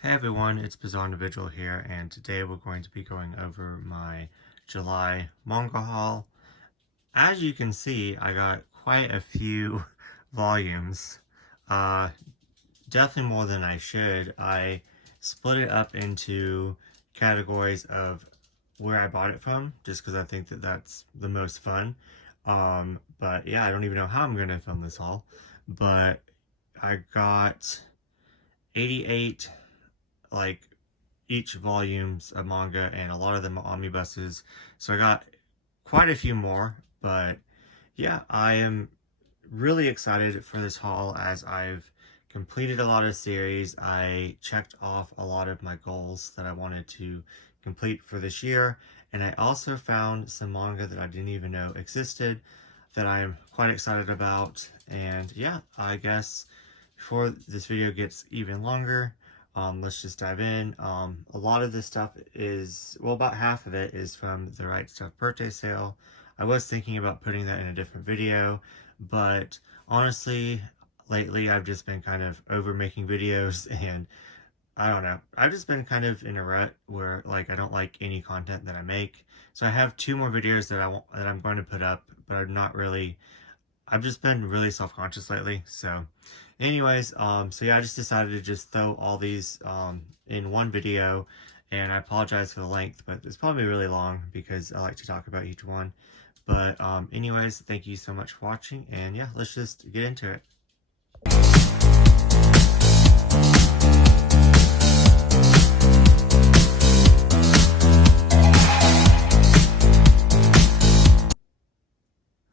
Hey everyone, it's Bizarre Individual here, and today we're going to be going over my July manga haul. As you can see, I got quite a few volumes. Uh, Definitely more than I should. I split it up into categories of where I bought it from, just because I think that that's the most fun. But yeah, I don't even know how I'm going to film this haul, but I got 88, like, each volumes of manga, and a lot of them are omnibuses. So I got quite a few more, but yeah, I am really excited for this haul as I've completed a lot of series. I checked off a lot of my goals that I wanted to complete for this year, and I also found some manga that I didn't even know existed that I'm quite excited about. And yeah, I guess before this video gets even longer, let's just dive in. A lot of this stuff is, well, about half of it is from the Right Stuff birthday sale. I was thinking about putting that in a different video, but honestly, lately I've just been kind of over making videos, and I don't know. I've just been kind of in a rut where, like, I don't like any content that I make. So I have two more videos that I'm going to put up, but I'm not really. I've just been really self-conscious lately. So anyways, so yeah, I just decided to just throw all these in one video, and I apologize for the length, but it's probably really long because I like to talk about each one. But anyways, thank you so much for watching, and yeah, let's just get into it.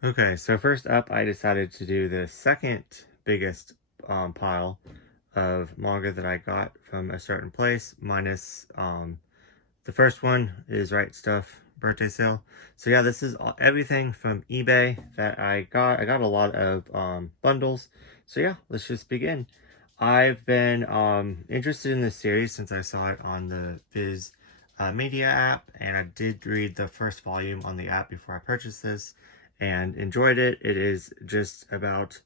Okay, so first up, I decided to do the second biggest pile of manga that I got from a certain place, minus the first one is Right Stuff birthday sale. So yeah, this is everything from eBay that I got. I got a lot of bundles. So yeah, let's just begin. I've been interested in this series since I saw it on the Viz Media app, and I did read the first volume on the app before I purchased this, and enjoyed it. It is just about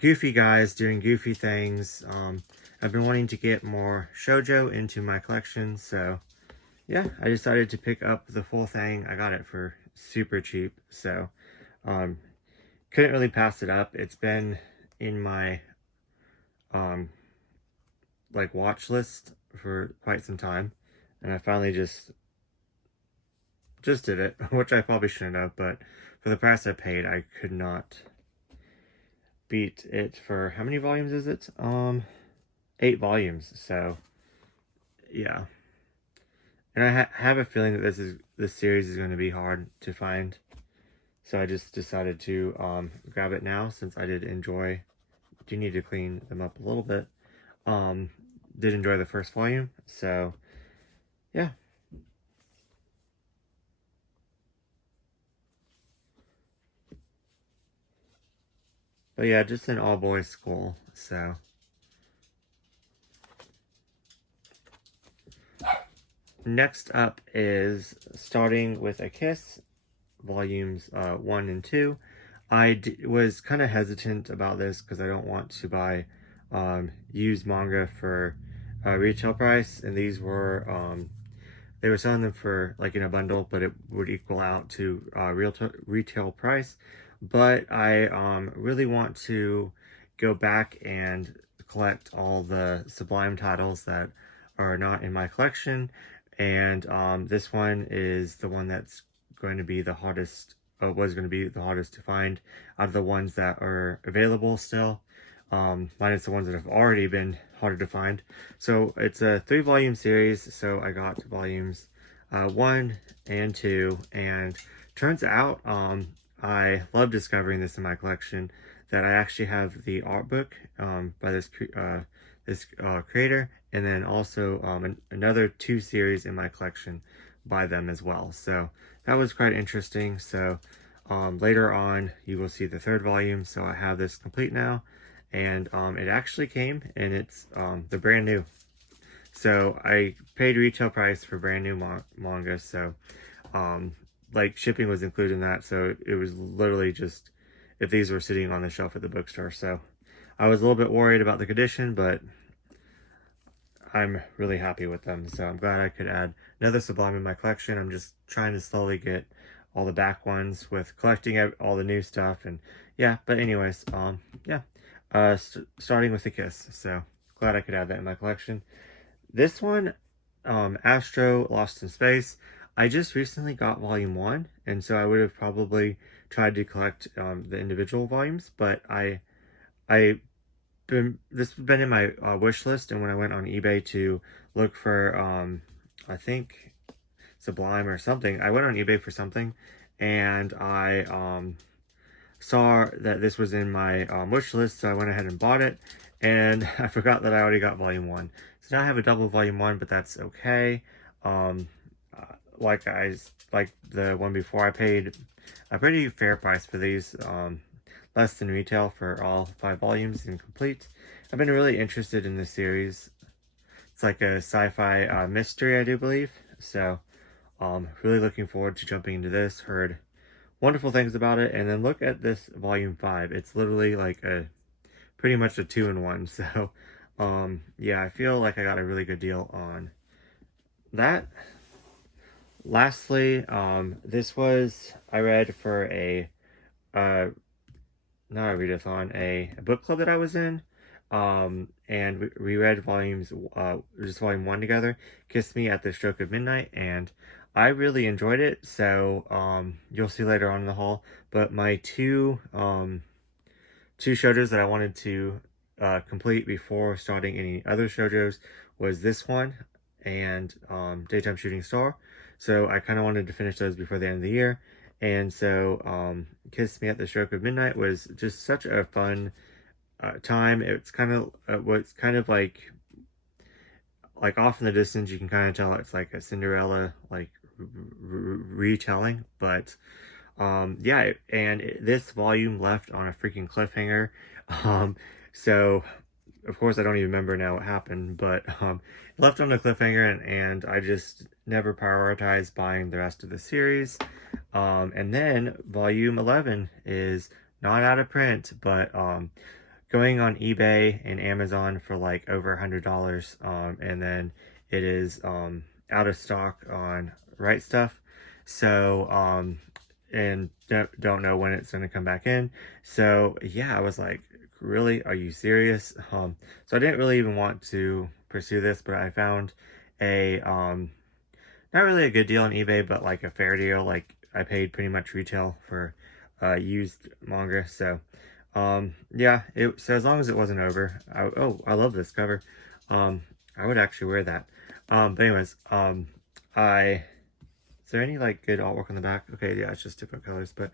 goofy guys doing goofy things. I've been wanting to get more shoujo into my collection, so yeah, I decided to pick up the full thing. I got it for super cheap, so um, couldn't really pass it up. It's been in my um, like watch list for quite some time, and I finally just did it, which I probably shouldn't have, but for the price I paid, I could not beat it. For how many volumes is it? 8 volumes. So yeah, and I have a feeling that this series is going to be hard to find. So I just decided to grab it now, since I do need to clean them up a little bit. Did enjoy the first volume, so yeah. But yeah, just an all boys school, so. Next up is Starting with a Kiss, volumes 1 and 2. I was kind of hesitant about this because I don't want to buy used manga for retail price, and these were they were selling them for, like, in a bundle, but it would equal out to retail price. But I really want to go back and collect all the Sublime titles that are not in my collection, and this one is the one that's going to be the hardest, was going to be the hardest to find out of the ones that are available still, minus the ones that have already been harder to find. So it's a 3-volume series, so I got volumes 1 and 2, and turns out I love discovering this in my collection, that I actually have the art book by this creator, and then also another 2 series in my collection by them as well. So that was quite interesting. So later on you will see the 3rd volume. So I have this complete now, and it actually came, and it's the brand new. So I paid retail price for brand new manga, so like, shipping was included in that, so it was literally just if these were sitting on the shelf at the bookstore. So I was a little bit worried about the condition, but I'm really happy with them. So I'm glad I could add another Sublime in my collection. I'm just trying to slowly get all the back ones with collecting all the new stuff. And yeah, but anyways, yeah, starting with the Kiss. So glad I could add that in my collection. This one, Astro Lost in Space, I just recently got volume 1, and so I would have probably tried to collect the individual volumes, but this has been in my wish list, and when I went on eBay to look for, I think Sublime or something, I went on eBay for something, and I saw that this was in my wish list, so I went ahead and bought it, and I forgot that I already got volume 1. So now I have a double volume 1, but that's okay. Um, like the one before, I paid a pretty fair price for these, less than retail for all 5 volumes incomplete. I've been really interested in this series. It's like a sci-fi mystery, I do believe. So, really looking forward to jumping into this. Heard wonderful things about it, and then look at this volume 5. It's literally like pretty much a 2-in-1. So, yeah, I feel like I got a really good deal on that. Lastly, this was I read for a not a readathon, a book club that I was in. And we read just volume 1 together, Kiss Me at the Stroke of Midnight, and I really enjoyed it. So, you'll see later on in the haul. But my two shoujos that I wanted to complete before starting any other shoujos was this one and Daytime Shooting Star. So I kind of wanted to finish those before the end of the year. And so Kiss Me at the Stroke of Midnight was just such a fun time. It's kind of what's kind of like off in the distance. You can kind of tell it's like a Cinderella like retelling, but yeah, and this volume left on a freaking cliffhanger. So of course I don't even remember now what happened, but left on a cliffhanger, and I just never prioritized buying the rest of the series. And then volume 11 is not out of print, but going on eBay and Amazon for like over $100. And then it is out of stock on Right Stuff. So and don't know when it's going to come back in. So yeah, I was like, really, are you serious? So I didn't really even want to pursue this, but I found a not really a good deal on eBay, but like a fair deal. Like I paid pretty much retail for used manga. So yeah, so as long as it wasn't over, I love this cover. I would actually wear that. But anyways, is there any like good artwork on the back? Okay, yeah, it's just different colors, but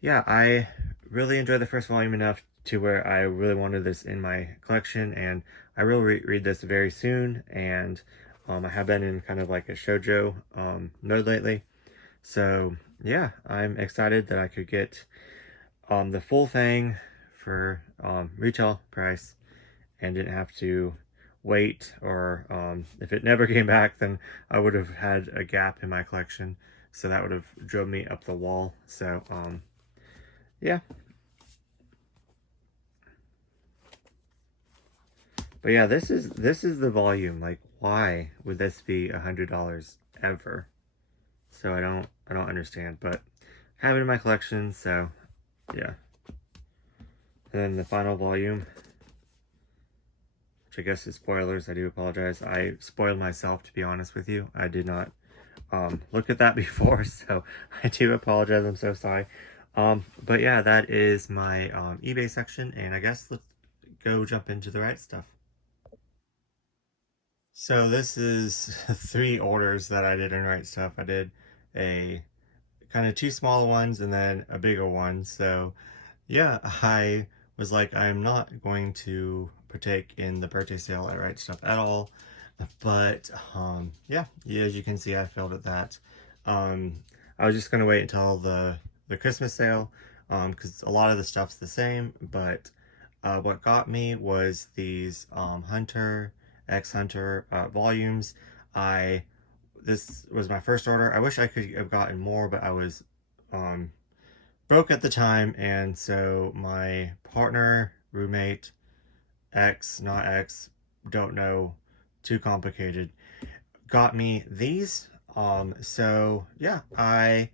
yeah, I really enjoyed the first volume enough to where I really wanted this in my collection, and I will read this very soon. And I have been in kind of like a shoujo mode lately, so yeah, I'm excited that I could get the full thing for retail price and didn't have to wait, or if it never came back, then I would have had a gap in my collection, so that would have drove me up the wall. So yeah, but yeah, this is the volume. Like, why would this be $100 ever? So I don't understand, but I have it in my collection, so yeah. And then the final volume, which I guess is spoilers. I do apologize. I spoiled myself, to be honest with you. I did not look at that before, so I do apologize. I'm so sorry. But yeah, that is my eBay section, and I guess let's go jump into the Right Stuff. So this is 3 orders that I did in Right Stuff. I did a kind of 2 small ones and then a bigger one. So yeah, I was like, I'm not going to partake in the birthday sale at Right Stuff at all. But yeah, as you can see, I failed at that. I was just gonna wait until the Christmas sale, because a lot of the stuff's the same. But what got me was these Hunter X Hunter volumes. This was my first order. I wish I could have gotten more, but I was broke at the time, and so my partner, roommate, ex, not ex, don't know too complicated, got me these. So yeah, I'm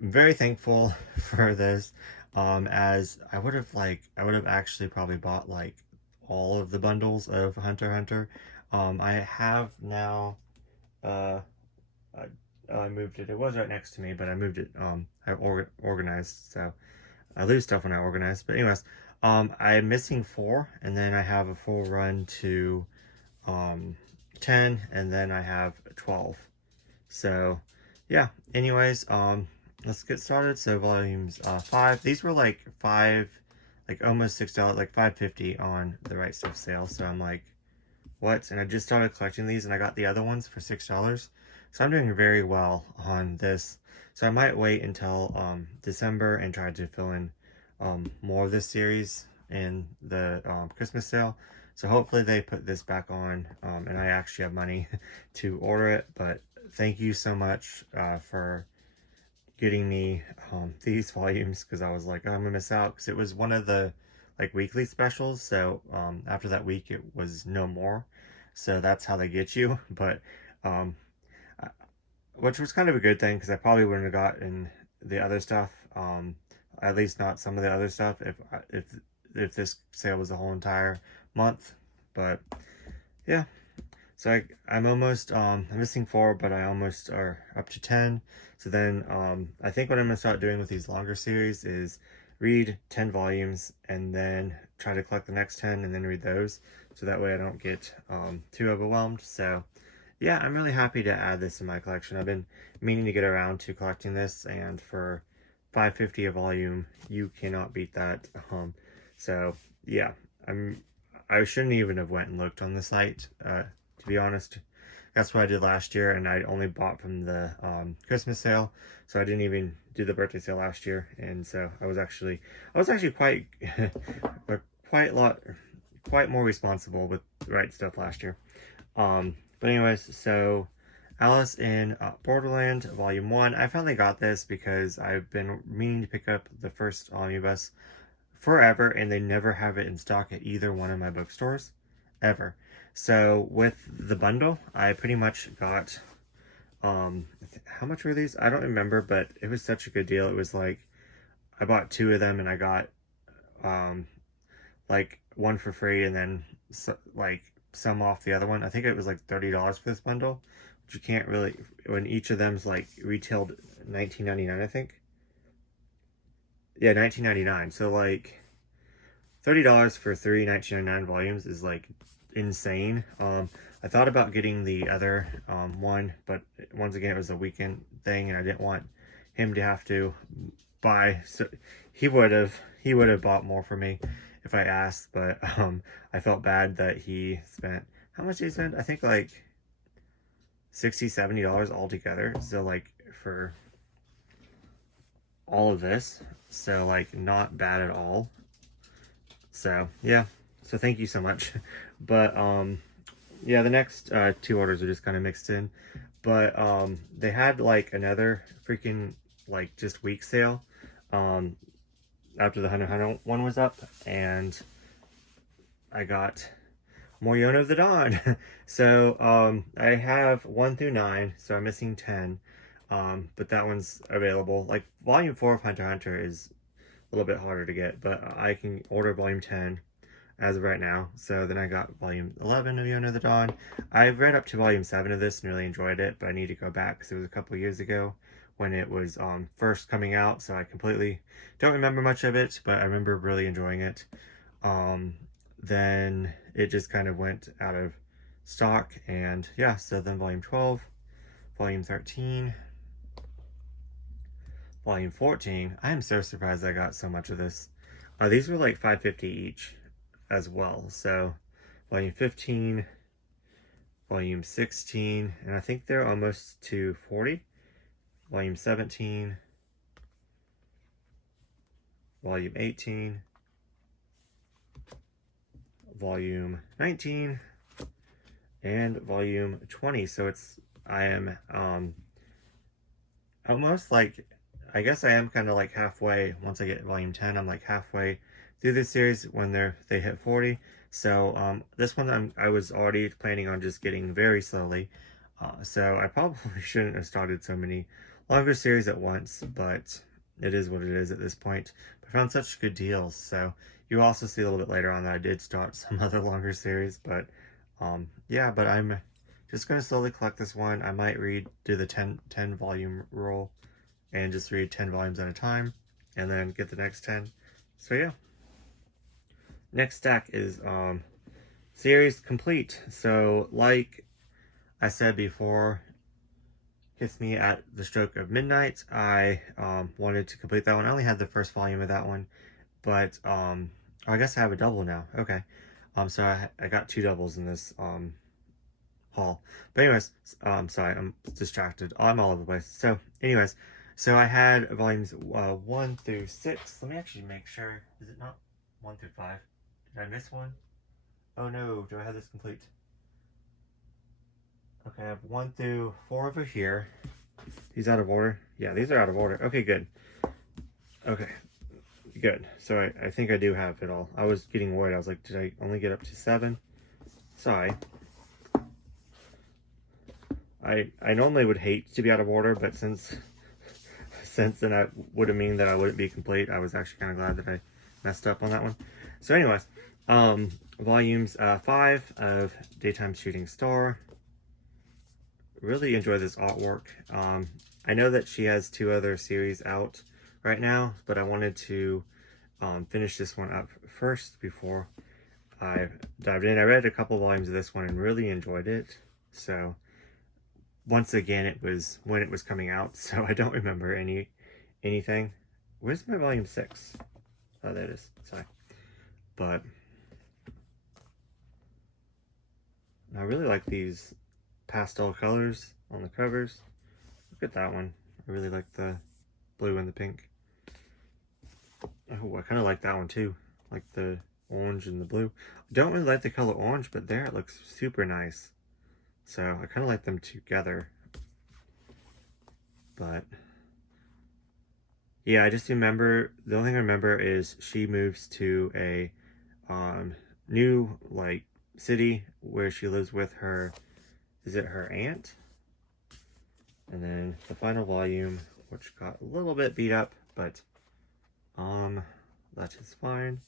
very thankful for this. As I would have actually probably bought like all of the bundles of Hunter x Hunter. I have now, uh, I moved it. It was right next to me, but I moved it. I organized, so I lose stuff when I organize. But anyways, I'm missing 4, and then I have a full run to um 10, and then I have 12. So yeah, anyways, let's get started. So volumes 5, these were like 5, like almost $6, like 5.50 on the Right Stuff sale. So I'm like, what? And I just started collecting these, and I got the other ones for $6. So I'm doing very well on this. So I might wait until December and try to fill in more of this series in the Christmas sale. So hopefully they put this back on, and I actually have money to order it. But thank you so much for getting me these volumes, because I was like, oh, I'm gonna miss out, because it was one of the like weekly specials. So after that week it was no more. So that's how they get you. But um, which was kind of a good thing, because I probably wouldn't have gotten the other stuff, at least not some of the other stuff, if this sale was the whole entire month. But yeah, so I'm almost I'm missing 4, but I almost are up to 10. So then I think what I'm gonna start doing with these longer series is read 10 volumes and then try to collect the next 10 and then read those, so that way I don't get too overwhelmed. So yeah, I'm really happy to add this in my collection. I've been meaning to get around to collecting this, and for $5.50 a volume, you cannot beat that. So yeah, I shouldn't even have went and looked on the site, to be honest. That's what I did last year, and I only bought from the Christmas sale, so I didn't even do the birthday sale last year. And so I was actually quite quite more responsible with the Right Stuff last year. But anyways, so Alice in Borderland Volume 1. I finally got this because I've been meaning to pick up the first omnibus forever, and they never have it in stock at either one of my bookstores, ever. So with the bundle, I pretty much got, how much were these? I don't remember, but it was such a good deal. It was like, I bought 2 of them, and I got, like, 1 for free, and then, like, some off the other one. I think it was like $30 for this bundle, which you can't really, when each of them's like retailed $19.99, I think. Yeah, $19.99. So like $30 for 3 $19.99 volumes is like insane. I thought about getting the other one, but once again, it was a weekend thing, and I didn't want him to have to buy. So he would have bought more for me if I asked, but I felt bad that he spent, how much did he spend? I think like $60-70 altogether. So like for all of this, so like not bad at all. So yeah, so thank you so much. But yeah, the next 2 orders are just kind of mixed in, but they had like another freaking like just week sale after the Hunter one was up, and I got Moyon of the Dawn. So I have 1 through 9, so I'm missing 10, but that one's available. Like volume 4 of Hunter x Hunter is a little bit harder to get, but I can order volume 10 as of right now. So then I got volume 11 of Moyon of the Dawn. I've read up to volume 7 of this and really enjoyed it, but I need to go back because it was a couple years ago when it was first coming out, so I completely don't remember much of it, but I remember really enjoying it. Then it just kind of went out of stock, and yeah, so then volume 12, volume 13, volume 14. I am so surprised I got so much of this. These were like $5.50 each as well. So volume 15, volume 16, and I think they're almost to 40. Volume 17, volume 18, volume 19, and volume 20. So I am almost like, I guess I am kind of like halfway. Once I get volume 10, I'm like halfway through this series when they hit 40. So this one I was already planning on just getting very slowly. So I probably shouldn't have started so many longer series at once, but it is what it is at this point. I found such good deals, so you'll also see a little bit later on that I did start some other longer series, but yeah, but I'm just going to slowly collect this one. I might do the 10 volume rule and just read 10 volumes at a time and then get the next 10. So yeah. Next stack is series complete. So like I said before, Kiss Me at the Stroke of Midnight, I wanted to complete that one. I only had the first volume of that one, but I guess I have a double now. Okay. So I got 2 doubles in this haul. But anyways, sorry, I'm distracted. I'm all over the place. So anyways, so I had volumes 1 through 6. Let me actually make sure. Is it not 1 through 5? Did I miss one? Oh no, do I have this complete? Okay, I have 1 through 4 over here. These out of order? Yeah, these are out of order. Okay, good. Okay, good. So I think I do have it all. I was getting worried. I was like, did I only get up to 7? Sorry. I normally would hate to be out of order, but since then I would have mean that I wouldn't be complete, I was actually kind of glad that I messed up on that one. So anyways, volumes 5 of Daytime Shooting Star. Really enjoy this artwork. I know that she has 2 other series out right now, but I wanted to finish this one up first before I dived in. I read a couple volumes of this one and really enjoyed it. So once again, it was when it was coming out, so I don't remember anything. Where's my volume 6? Oh, there it is. Sorry. But I really like these pastel colors on the covers. Look at that one. I really like the blue and the pink. Oh, I kind of like that one too. Like the orange and the blue. I don't really like the color orange, but there it looks super nice. So I kind of like them together. But yeah, I just remember, the only thing I remember is she moves to a new like city where she lives with her, is it her aunt? And then the final volume, which got a little bit beat up, but that is fine.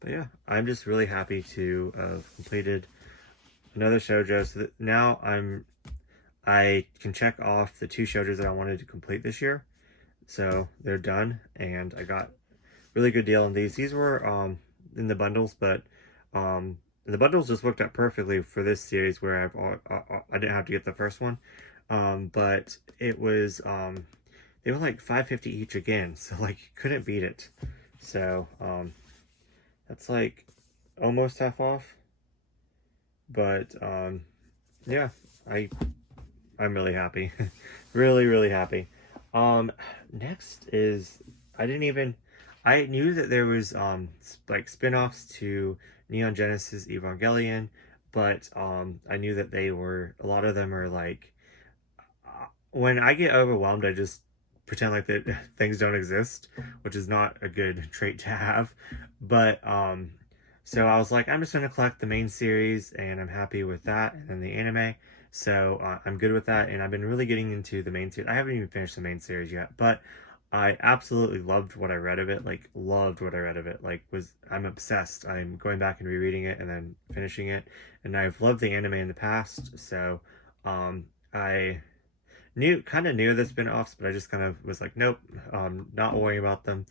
But yeah, I'm just really happy to have completed another shoujo. So that now I can check off the 2 shoujos that I wanted to complete this year. So they're done, and I got really good deal on these. These were in the bundles, but the bundles just worked out perfectly for this series where I didn't have to get the first one. But it was they were like $5.50 each again, so like couldn't beat it. So that's like almost half off. But yeah, I'm really happy. really happy. Next is I knew that there was like spin-offs to Neon Genesis Evangelion, but I knew that a lot of them are like, when I get overwhelmed, I just pretend like that things don't exist, which is not a good trait to have. But so I was like, I'm just gonna collect the main series, and I'm happy with that, and then the anime. So I'm good with that, and I've been really getting into the main series. I haven't even finished the main series yet, but I absolutely loved what I read of it. Like, loved what I read of it. Like, I'm obsessed. I'm going back and rereading it and then finishing it. And I've loved the anime in the past, so I kind of knew the spin-offs, but I just kind of was like, nope, not worrying about them.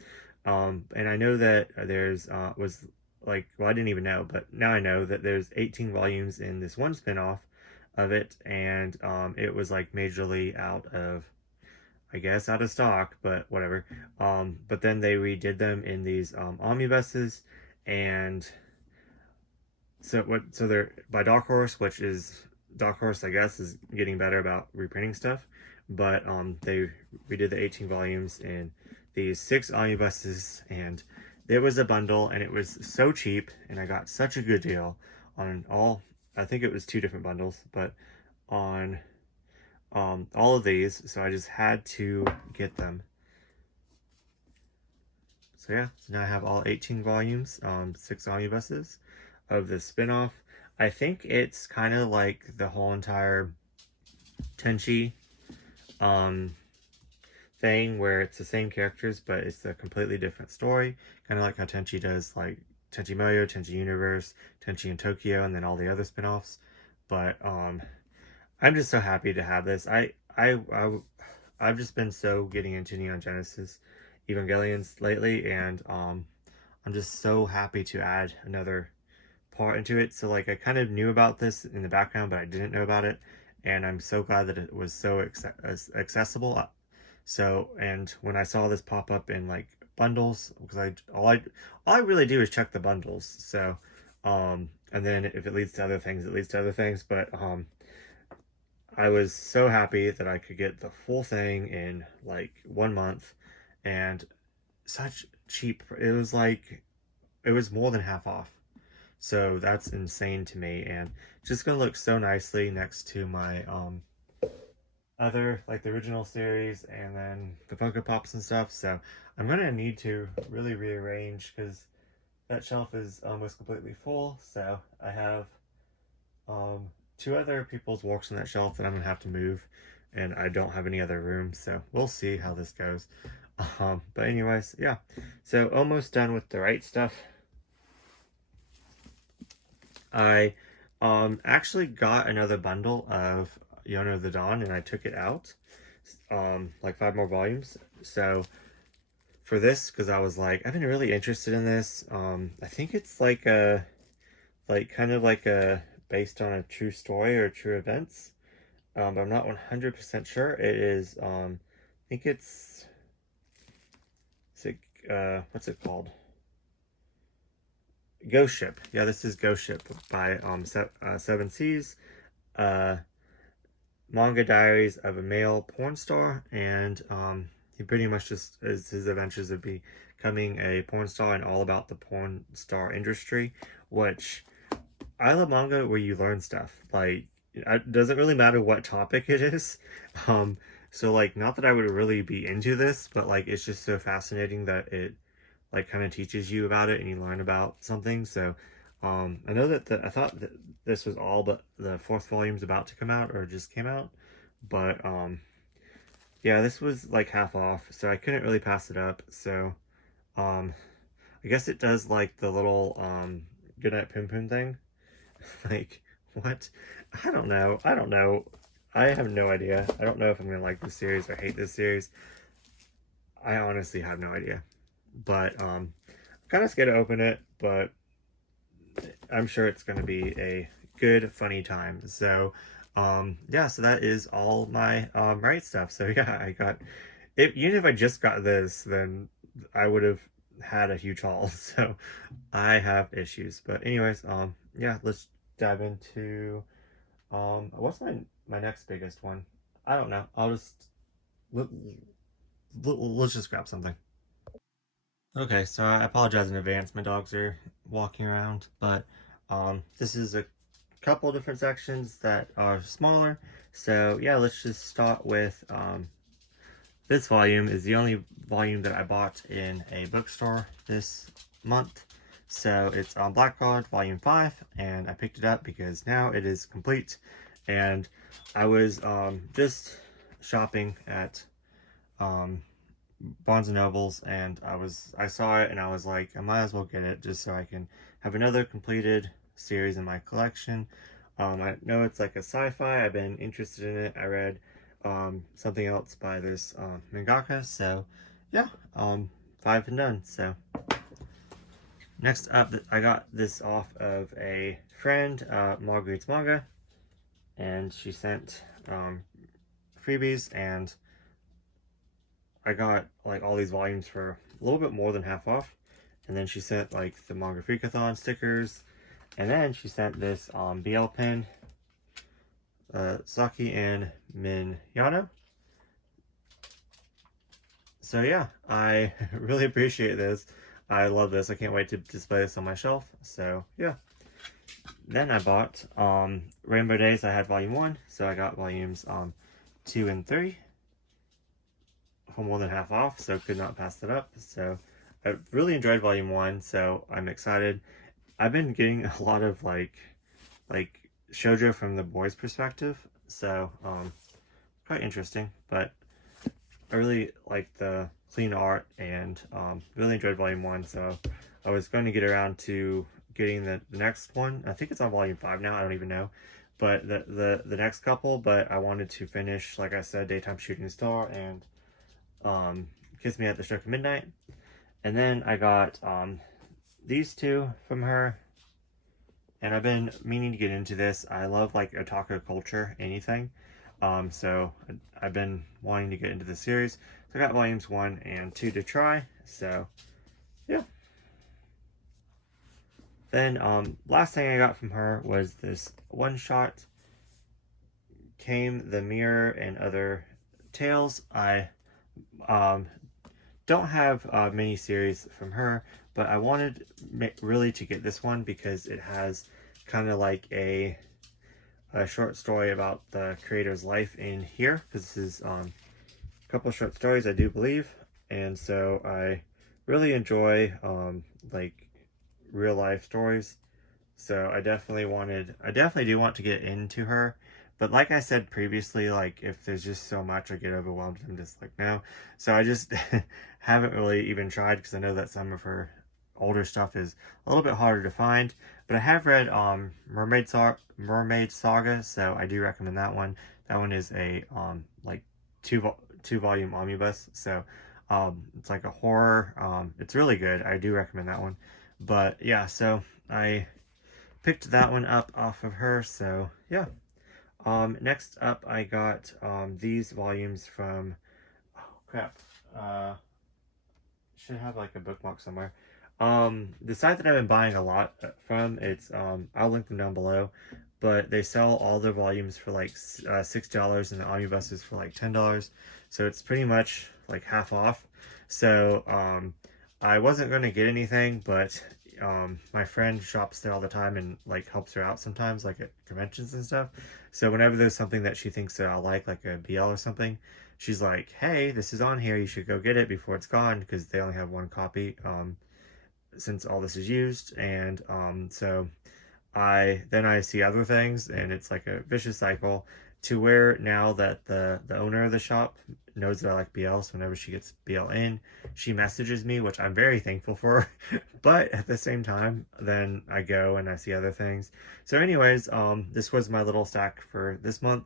And I know that there's was like, well, I didn't even know, but now I know that there's 18 volumes in this one spin-off of it, and it was like majorly out of, I guess, out of stock, but whatever. But then they redid them in these omnibuses, and so they're by Dark Horse, which is Dark Horse, I guess, is getting better about reprinting stuff. But they redid the 18 volumes in these 6 omnibuses, and there was a bundle, and it was so cheap, and I got such a good deal on all. I think it was 2 different bundles, but on all of these, so I just had to get them. So yeah, so now I have all 18 volumes, 6 omnibuses. of the spin-off. I think it's kind of like the whole entire Tenchi um, thing where it's the same characters, but it's a completely different story. Kind of like how Tenchi does, like Tenchi Moyo, Tenchi Universe, Tenchi in Tokyo, and then all the other spin-offs. But I'm just so happy to have this. I've just been so getting into Neon Genesis Evangelions lately, and I'm just so happy to add another part into it. So like I kind of knew about this in the background, but I didn't know about it, and I'm so glad that it was so accessible. So, and when I saw this pop up in like bundles, because all I really do is check the bundles. So, and then if it leads to other things, it leads to other things. But I was so happy that I could get the full thing in like 1 month, and such cheap. It was like it was more than half off. So that's insane to me, and just gonna look so nicely next to my other, like the original series and then the Funko Pops and stuff. So I'm gonna need to really rearrange because that shelf is almost completely full. So I have two other people's works on that shelf that I'm gonna have to move, and I don't have any other room. So we'll see how this goes. But anyways, yeah. So almost done with the right stuff. I actually got another bundle of Yono the Dawn, and I took it out, like 5 more volumes. So for this, because I was like, I've been really interested in this. I think it's like a, like kind of like a based on a true story or true events. But I'm not 100% sure. It is. I think it's what's it called? Ghost Ship. Yeah, this is Ghost Ship by Seven Seas. Manga Diaries of a Male Porn Star, and he pretty much just is his adventures of becoming a porn star and all about the porn star industry, which I love manga where you learn stuff. Like, it doesn't really matter what topic it is. So like, not that I would really be into this, but like, it's just so fascinating that it like kind of teaches you about it and you learn about something. So I know that I thought that this was all but the fourth volume's about to come out or just came out, but yeah, this was like half off, so I couldn't really pass it up. So I guess it does like the little goodnight poom poom thing. Like, what? I don't know. I have no idea. I don't know if I'm gonna like this series or hate this series. I honestly have no idea. But I'm kind of scared to open it, but I'm sure it's going to be a good, funny time. So, yeah, so that is all my right stuff. So yeah, I got even if I just got this, then I would have had a huge haul. So I have issues. But anyways, yeah, let's dive into what's my next biggest one? I don't know. I'll just let's just grab something. Okay, so I apologize in advance. My dogs are walking around, but this is a couple different sections that are smaller. So yeah, let's just start with this volume is the only volume that I bought in a bookstore this month. So it's on Blackguard Volume 5, and I picked it up because now it is complete. And I was just shopping at Barnes and Nobles, and I saw it and I was like, I might as well get it just so I can have another completed series in my collection. I know it's like a sci-fi. I've been interested in it. I read something else by this mangaka, so yeah, 5 and done. So next up, I got this off of a friend, Marguerite's Manga, and she sent freebies, and I got like all these volumes for a little bit more than half off. And then she sent like the Manga Freakathon stickers. And then she sent this BL pen, Saki and Min Yano. So yeah, I really appreciate this. I love this. I can't wait to display this on my shelf. So yeah. Then I bought Rainbow Days. I had volume 1, so I got volumes 2 and 3 for more than half off, so could not pass that up. So I really enjoyed volume 1, so I'm excited. I've been getting a lot of like shoujo from the boys' perspective, so quite interesting. But I really like the clean art and really enjoyed volume 1, so I was going to get around to getting the next one. I think it's on volume 5 now, I don't even know. But the next couple, but I wanted to finish, like I said, Daytime Shooting Star and Kiss Me at the Stroke of Midnight. And then I got these two from her. And I've been meaning to get into this. I love like otaku culture, anything. So I've been wanting to get into the series. So I got volumes 1 and 2 to try. So yeah. Then last thing I got from her was this one shot. Came the Mirror and Other Tales. I don't have mini series from her, but I wanted really to get this one because it has kind of like a short story about the creator's life in here, because this is a couple of short stories, I do believe, and so I really enjoy like real life stories, so I definitely do want to get into her. But like I said previously, like if there's just so much, I get overwhelmed. I'm just like, no. So I just haven't really even tried, because I know that some of her older stuff is a little bit harder to find. But I have read Mermaid Saga, so I do recommend that one. That one is a like two volume omnibus, so it's like a horror. It's really good. I do recommend that one. But yeah, so I picked that one up off of her. So yeah. Next up, I got these volumes from, oh crap, should have like a bookmark somewhere. The site that I've been buying a lot from, it's I'll link them down below, but they sell all their volumes for like $6, and the omnibuses for like $10, so it's pretty much like half off. So I wasn't going to get anything, but my friend shops there all the time and like helps her out sometimes, like at conventions and stuff. So whenever there's something that she thinks that I'll like a BL or something, she's like, hey, this is on here, you should go get it before it's gone, because they only have one copy since all this is used. And so I see other things, and it's like a vicious cycle, to where now that the owner of the shop knows that I like BL, so whenever she gets BL in, she messages me, which I'm very thankful for. But at the same time, then I go and I see other things. So anyways, this was my little stack for this month.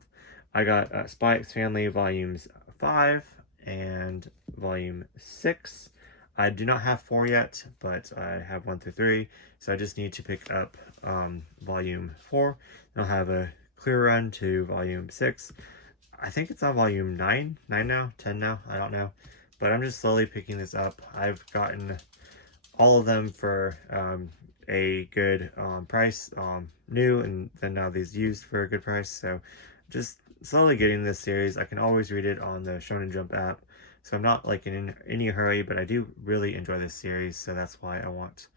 I got Spy X Family volumes 5 and volume 6. I do not have 4 yet, but I have 1 through 3, so I just need to pick up volume 4. I'll have a clear run to volume 6. I think it's on volume 9 now, 10 now, I don't know. But I'm just slowly picking this up. I've gotten all of them for a good price, new, and then now these used for a good price. So just slowly getting this series. I can always read it on the Shonen Jump app, so I'm not like in any hurry, but I do really enjoy this series, so that's why I want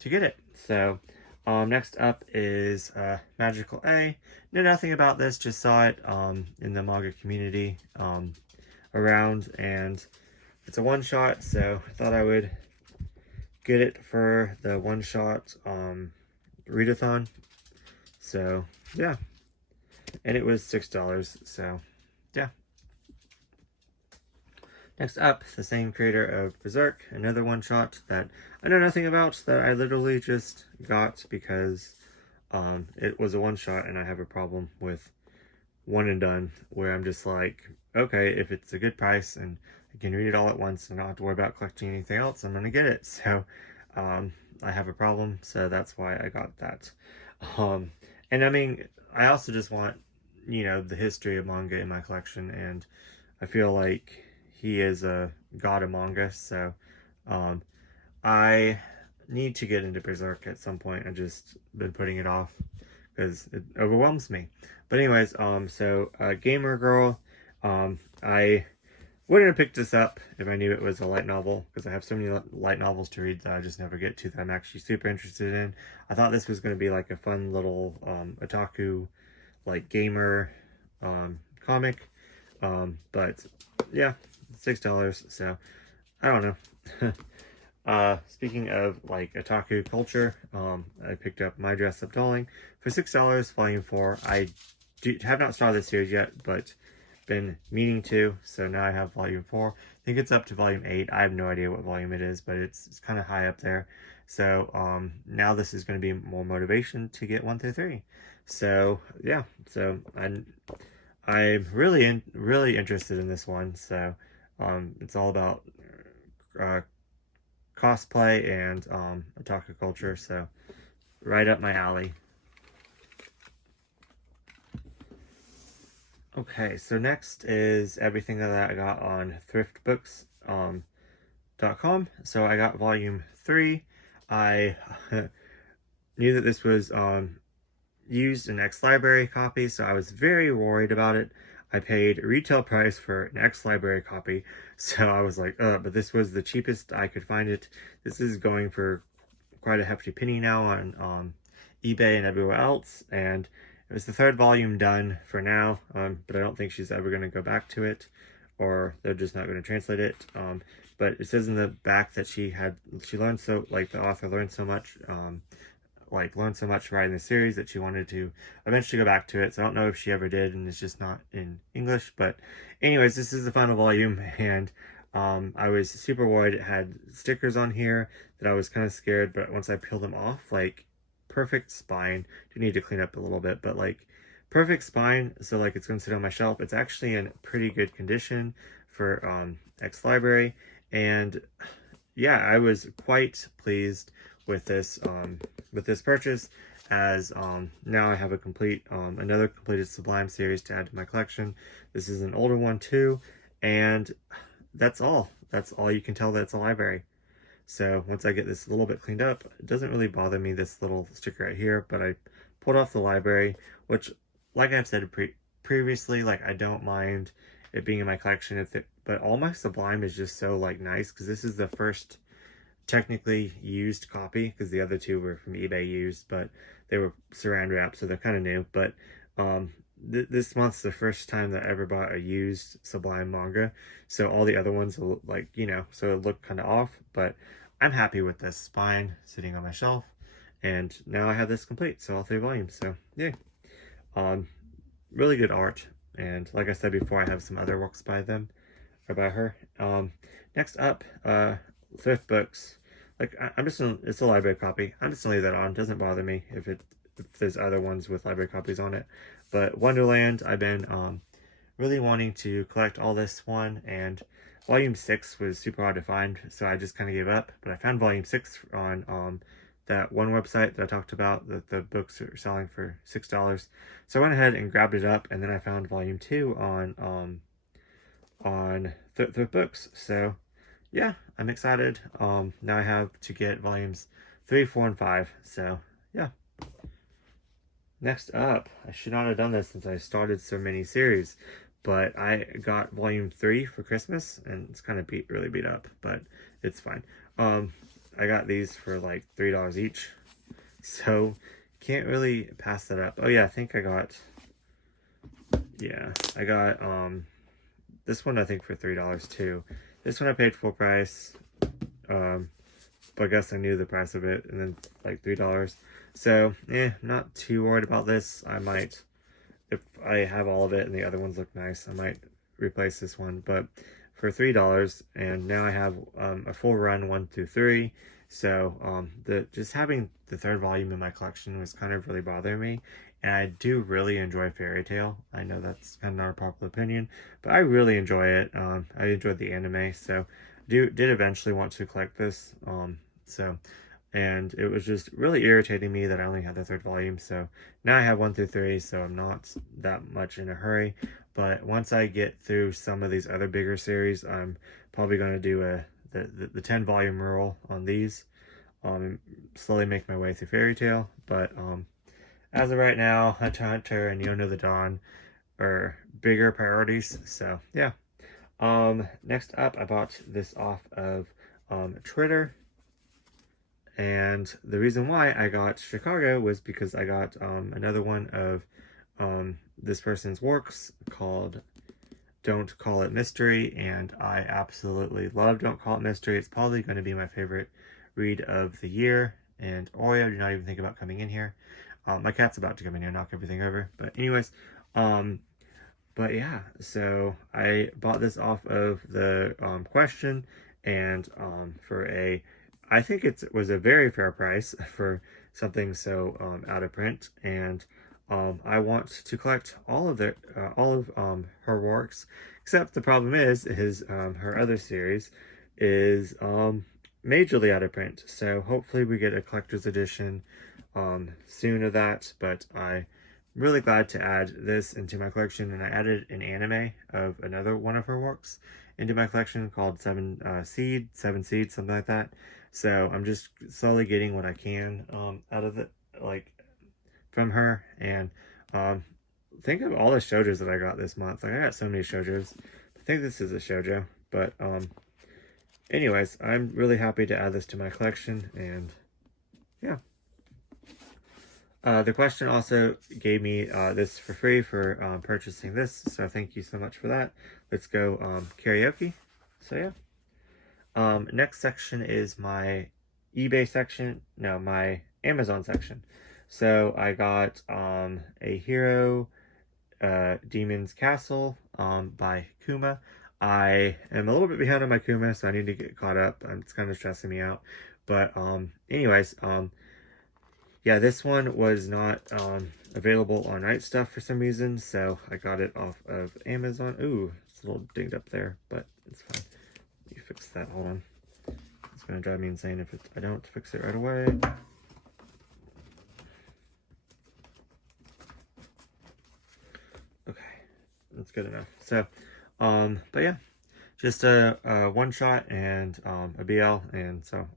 to get it. So next up is Magical A. Know nothing about this, just saw it in the manga community around, and it's a one-shot, so I thought I would get it for the one-shot readathon. So yeah, and it was $6, so yeah. Next up, the same creator of Berserk, another one-shot that I know nothing about, that I literally just got because it was a one-shot, and I have a problem with one and done, where I'm just like, okay, if it's a good price and I can read it all at once and not have to worry about collecting anything else, I'm gonna get it. So I have a problem, so that's why I got that. And I mean, I also just want, you know, the history of manga in my collection, and I feel like he is a god of manga, so I need to get into Berserk at some point. I've just been putting it off because it overwhelms me. But anyways, so Gamer Girl, I wouldn't have picked this up if I knew it was a light novel, because I have so many light novels to read that I just never get to, that I'm actually super interested in. I thought this was going to be like a fun little otaku, like gamer comic, but yeah, $6, so I don't know. Speaking of like otaku culture, I picked up My Dress Up Darling for $6, Volume 4. I have not started this series yet, but been meaning to, so now I have Volume 4. I think it's up to Volume 8. I have no idea what volume it is, but it's kind of high up there. So now this is going to be more motivation to get 1 through 3. So yeah, so I'm really interested in this one. So it's all about uh, cosplay and otaku culture, so right up my alley. Okay, so next is everything that I got on thriftbooks.com. So I got volume 3. I knew that this was used an ex-library copy, so I was very worried about it. I paid retail price for an ex-library copy, so I was like, but this was the cheapest I could find it. This is going for quite a hefty penny now on eBay and everywhere else, and it was the 3rd volume done for now, but I don't think she's ever going to go back to it, or they're just not going to translate it. But it says in the back that she learned so, like the author learned so much, learned so much writing the series that she wanted to eventually go back to it. So I don't know if she ever did, and it's just not in English. But anyways, this is the final volume, and I was super worried. It had stickers on here that I was kind of scared, but once I peeled them off, like perfect spine. Do need to clean up a little bit, but like perfect spine. So like it's going to sit on my shelf. It's actually in pretty good condition for ex-library, and yeah, I was quite pleased with this purchase, as now I have a complete another completed Sublime series to add to my collection. This is an older one too, and that's all you can tell. That's a library. So once I get this a little bit cleaned up, it doesn't really bother me, this little sticker right here, but I pulled off the library, which, like I've said previously, like I don't mind it being in my collection, but all my Sublime is just so like nice, because this is the first technically used copy, because the other 2 were from eBay used, but they were saran wrap, so they're kind of new. But this month's the first time that I ever bought a used Sublime manga, so all the other ones will, like, so it looked kind of off, but I'm happy with this spine sitting on my shelf, and now I have this complete, so all 3 volumes. So yeah, really good art, and like I said before, I have some other works by them, or by her. Next up, thrift books. Like I'm just gonna, it's a library copy. I'm just gonna leave that on. It doesn't bother me if there's other ones with library copies on it. But Wonderland, I've been really wanting to collect all this one, and volume 6 was super hard to find, so I just kind of gave up. But I found volume 6 on that one website that I talked about, that the books are selling for $6. So I went ahead and grabbed it up, and then I found volume 2 on thrift books. So yeah, I'm excited. Now I have to get volumes 3, 4, and 5. So yeah. Next up, I should not have done this since I started so many series, but I got volume 3 for Christmas, and it's kind of really beat up, but it's fine. I got these for like $3 each, so can't really pass that up. Oh yeah, I think I got this one, I think, for $3 too. This one I paid full price, but I guess I knew the price of it, and then like $3. So, not too worried about this. I might, if I have all of it and the other ones look nice, I might replace this one. But for $3, and now I have a full run 1 through 3. So, just having the 3rd volume in my collection was kind of really bothering me. And I do really enjoy Fairy Tail. I know that's kind of not a popular opinion, but I really enjoy it. I enjoyed the anime, so did eventually want to collect this. And it was just really irritating me that I only had the 3rd volume. So now I have 1 through 3, so I'm not that much in a hurry. But once I get through some of these other bigger series, I'm probably going to do the 10 volume rule on these. Slowly make my way through Fairy Tail. But as of right now, Hunter x Hunter and Yona the Dawn are bigger priorities. So yeah. Next up, I bought this off of Twitter. And the reason why I got Chicago was because I got another one of this person's works called Don't Call It Mystery, and I absolutely love Don't Call It Mystery. It's probably going to be my favorite read of the year, and Oreo, do not even think about coming in here. My cat's about to come in here and knock everything over, but anyways, but yeah, so I bought this off of the question, and for I think it was a very fair price for something so out of print, and I want to collect all of her works, except the problem is her other series is majorly out of print. So hopefully we get a collector's edition soon of that. But I'm really glad to add this into my collection, and I added an anime of another one of her works into my collection called Seven Seeds, something like that. So I'm just slowly getting what I can out of it, like from her. And think of all the shoujos that I got this month. Like, I got so many shoujos. I think this is a shoujo, but anyways, I'm really happy to add this to my collection, and yeah. The question also gave me this for free for purchasing this, so thank you so much for that. Let's go karaoke. So yeah. Next section is my eBay section. No, my Amazon section. So I got a Hero Demon's Castle by Kuma. I am a little bit behind on my Kuma, so I need to get caught up. It's kind of stressing me out. But anyways, yeah, this one was not available on Night Stuff for some reason, so I got it off of Amazon. Ooh, it's a little dinged up there, but it's fine. Let me fix that. Hold on. It's gonna drive me insane if I don't fix it right away. Okay, that's good enough. So, but yeah, just a one shot and a BL, and so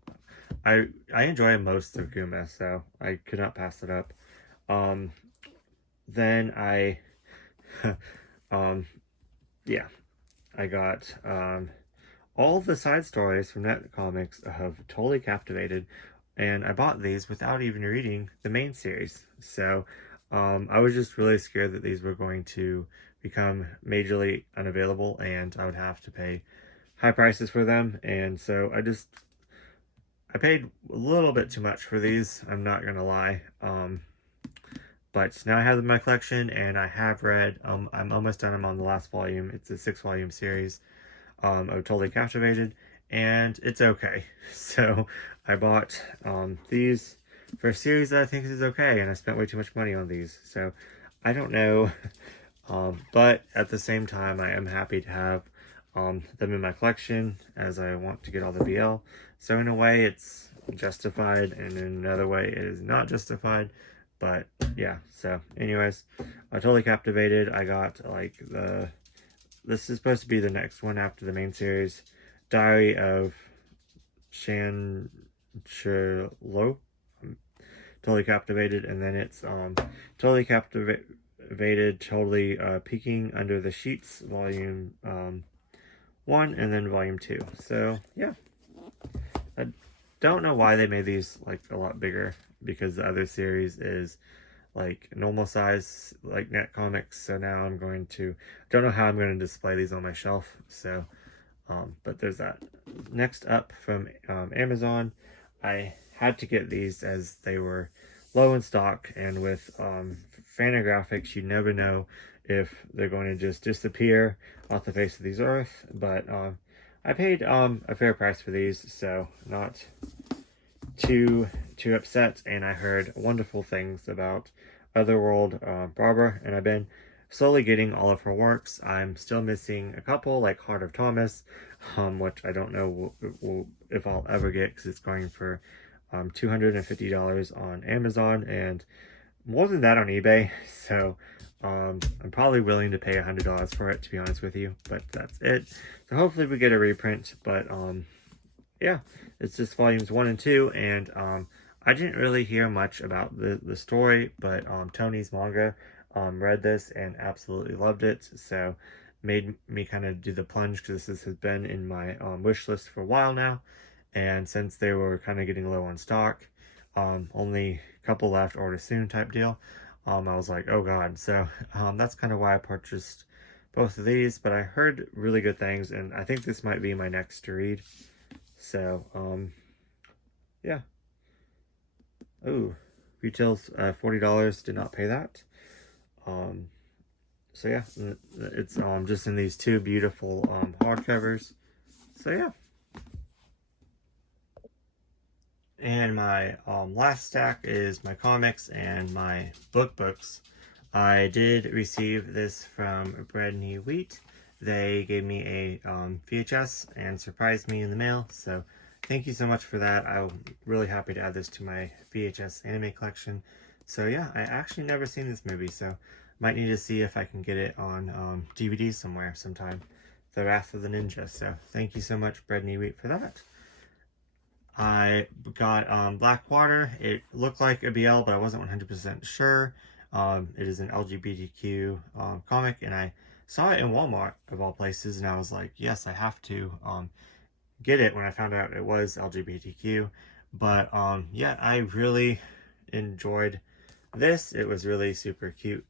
I enjoy most of Kuma, so I could not pass it up. Then I, yeah, I got all the side stories from Net Comics have totally captivated, and I bought these without even reading the main series. So I was just really scared that these were going to become majorly unavailable, and I would have to pay high prices for them, and so I paid a little bit too much for these, I'm not gonna lie. But now I have them in my collection, and I have read, I'm almost done. I'm on the last volume. It's a 6-volume series. I'm totally captivated, and it's okay. So I bought these for a series that I think is okay, and I spent way too much money on these. So I don't know, but at the same time, I am happy to have them in my collection, as I want to get all the BL. So in a way, it's justified, and in another way, it is not justified. But yeah, so anyways, I'm totally captivated. I got like this is supposed to be the next one after the main series, Diary of Shan Chilo. I'm totally captivated, and then it's totally captivated, totally Peeking Under the Sheets, volume 1, and then volume 2. So yeah, I don't know why they made these like a lot bigger, because the other series is like normal size, like Net Comics. So now I'm going to, don't know how I'm going to display these on my shelf. So but there's that. Next up from Amazon, I had to get these as they were low in stock, and with Fantagraphics, you never know if they're going to just disappear off the face of the earth. But I paid a fair price for these, so not too upset. And I heard wonderful things about Otherworld Barbara, and I've been slowly getting all of her works. I'm still missing a couple, like Heart of Thomas, which I don't know if I'll ever get, because it's going for $250 on Amazon, and more than that on eBay. So I'm probably willing to pay $100 for it, to be honest with you, but that's it. So hopefully we get a reprint. But yeah, it's just volumes 1 and 2, and I didn't really hear much about the story, but Tony's Manga read this and absolutely loved it, so made me kind of do the plunge, because this has been in my wish list for a while now. And since they were kind of getting low on stock, only a couple left, order soon type deal, I was like, oh god. So that's kind of why I purchased both of these, but I heard really good things, and I think this might be my next to read. So, yeah. Oh, retails $40. Did not pay that. So yeah, it's just in these two beautiful hardcovers. So yeah. And my last stack is my comics and my books. I did receive this from Bread New Wheat. They gave me a VHS and surprised me in the mail, so thank you so much for that. I'm really happy to add this to my VHS anime collection. So yeah, I actually never seen this movie, so might need to see if I can get it on DVD somewhere sometime. The Wrath of the Ninja. So thank you so much, Bread New Wheat, for that. I got Black Water. It looked like a BL, but I wasn't 100% sure. It is an LGBTQ comic, and I saw it in Walmart, of all places, and I was like, yes, I have to get it when I found out it was LGBTQ. But yeah, I really enjoyed this. It was really super cute,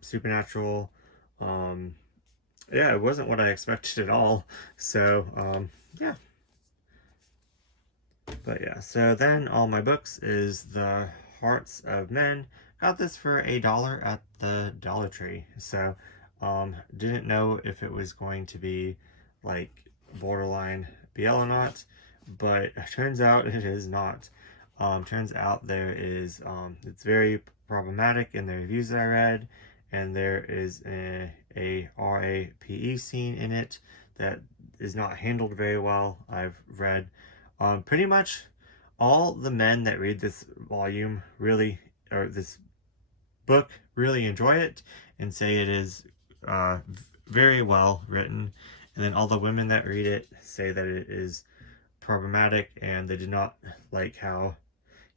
supernatural. Yeah, it wasn't what I expected at all. So, yeah. But yeah, so then all my books is The Hearts of Men. Got this for $1 at the Dollar Tree. So, didn't know if it was going to be like borderline BL or not, but it turns out it is not. Turns out there is, it's very problematic in the reviews that I read, and there is a RAPE scene in it that is not handled very well, I've read. Pretty much all the men that read this volume really, or this book, really enjoy it and say it is very well written. And then all the women that read it say that it is problematic and they did not like how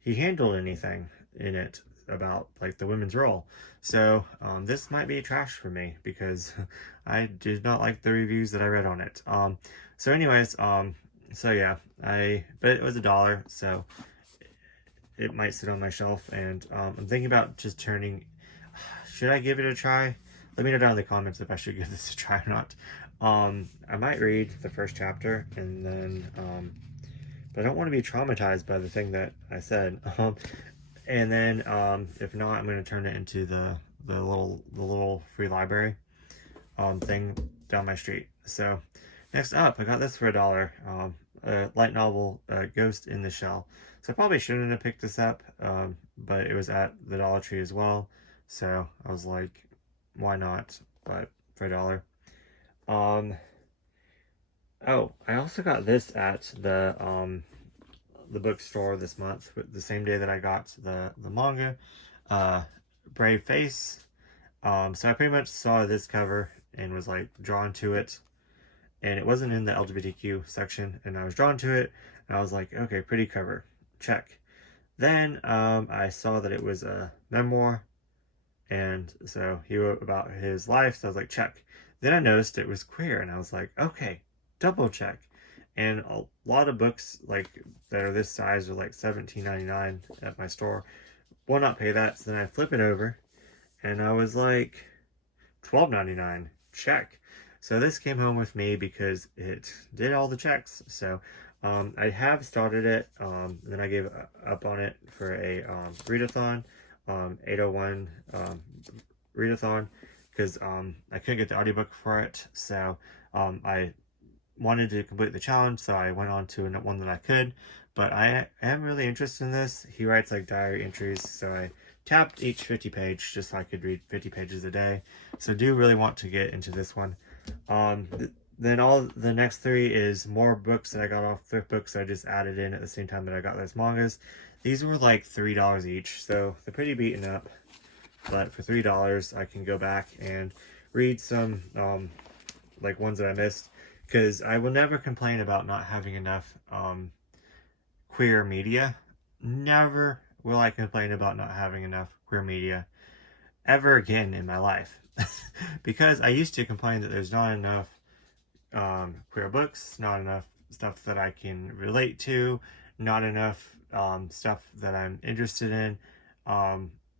he handled anything in it about like the women's role. So this might be trash for me because I did not like the reviews that I read on it. So anyways, so yeah, but it was $1, so it might sit on my shelf, and I'm thinking about just should I give it a try? Let me know down in the comments if I should give this a try or not. I might read the first chapter, and then, but I don't want to be traumatized by the thing that I said. And then, if not, I'm going to turn it into the little free library, thing down my street. So, next up, I got this for $1. A light novel, Ghost in the Shell. So I probably shouldn't have picked this up, but it was at the Dollar Tree as well. So I was like, why not? But for $1. Oh, I also got this at the bookstore this month, the same day that I got the manga, Brave Face. So I pretty much saw this cover and was like drawn to it. And it wasn't in the LGBTQ section, and I was drawn to it, and I was like, okay, pretty cover, check. Then I saw that it was a memoir, and so he wrote about his life, so I was like, check. Then I noticed it was queer, and I was like, okay, double check. And a lot of books like that are this size are like $17.99 at my store. Will not pay that, so then I flip it over, and I was like, $12.99, check. So this came home with me because it did all the checks. So I have started it. Then I gave up on it for a readathon, 801 readathon, because I couldn't get the audiobook for it. So I wanted to complete the challenge, so I went on to one that I could. But I am really interested in this. He writes like diary entries, so I tapped each 50 page just so I could read 50 pages a day. So do really want to get into this one. Then all the next three is more books that I got off thrift books that I just added in at the same time that I got those mangas. These were like $3 each, so they're pretty beaten up. But for $3, I can go back and read some like ones that I missed, because I will never complain about not having enough queer media. Never will I complain about not having enough queer media ever again in my life. Because I used to complain that there's not enough queer books, not enough stuff that I can relate to, not enough stuff that I'm interested in.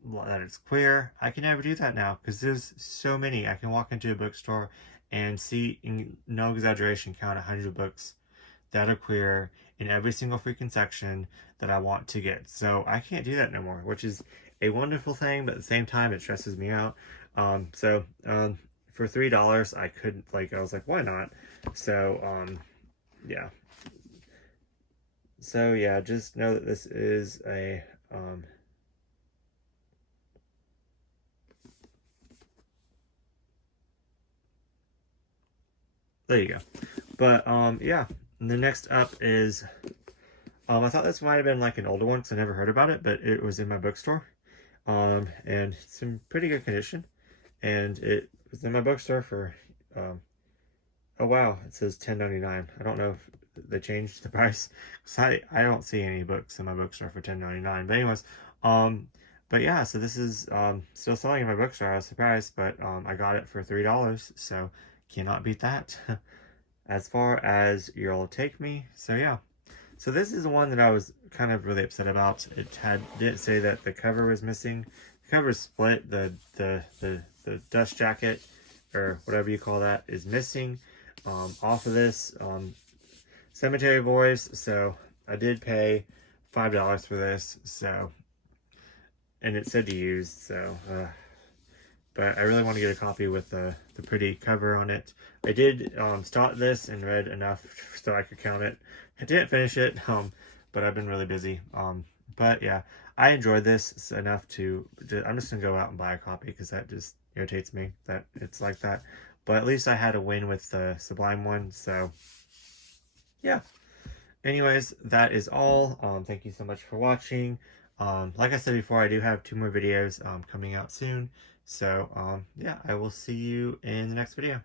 that it's queer. I can never do that now because there's so many. I can walk into a bookstore and see, in no exaggeration, count 100 books that are queer in every single freaking section that I want to get. So I can't do that no more, which is a wonderful thing, but at the same time, it stresses me out. For $3, I couldn't, like, I was like, why not? So, yeah. So, yeah, just know that this is a, there you go. But, yeah, the next up is, I thought this might have been like an older one because I never heard about it, but it was in my bookstore. And it's in pretty good condition. And it was in my bookstore for, oh wow, it says $10.99. I don't know if they changed the price. Cause I don't see any books in my bookstore for $10.99. But anyways, but yeah, so this is still selling in my bookstore. I was surprised, but I got it for $3, so cannot beat that. As far as You'll Take Me, so yeah. So this is the one that I was kind of really upset about. It didn't say that the cover was missing. The cover is split. The dust jacket, or whatever you call that, is missing off of this Cemetery Boys. So I did pay $5 for this. So, and it said to use. So, but I really want to get a copy with the pretty cover on it. I did start this and read enough so I could count it. I didn't finish it, but I've been really busy. But yeah, I enjoyed this enough I'm just gonna go out and buy a copy because that just irritates me that it's like that. But at least I had a win with the Sublime one, so yeah. Anyways, that is all. Thank you so much for watching. Like I said before, I do have 2 more videos coming out soon. So yeah, I will see you in the next video.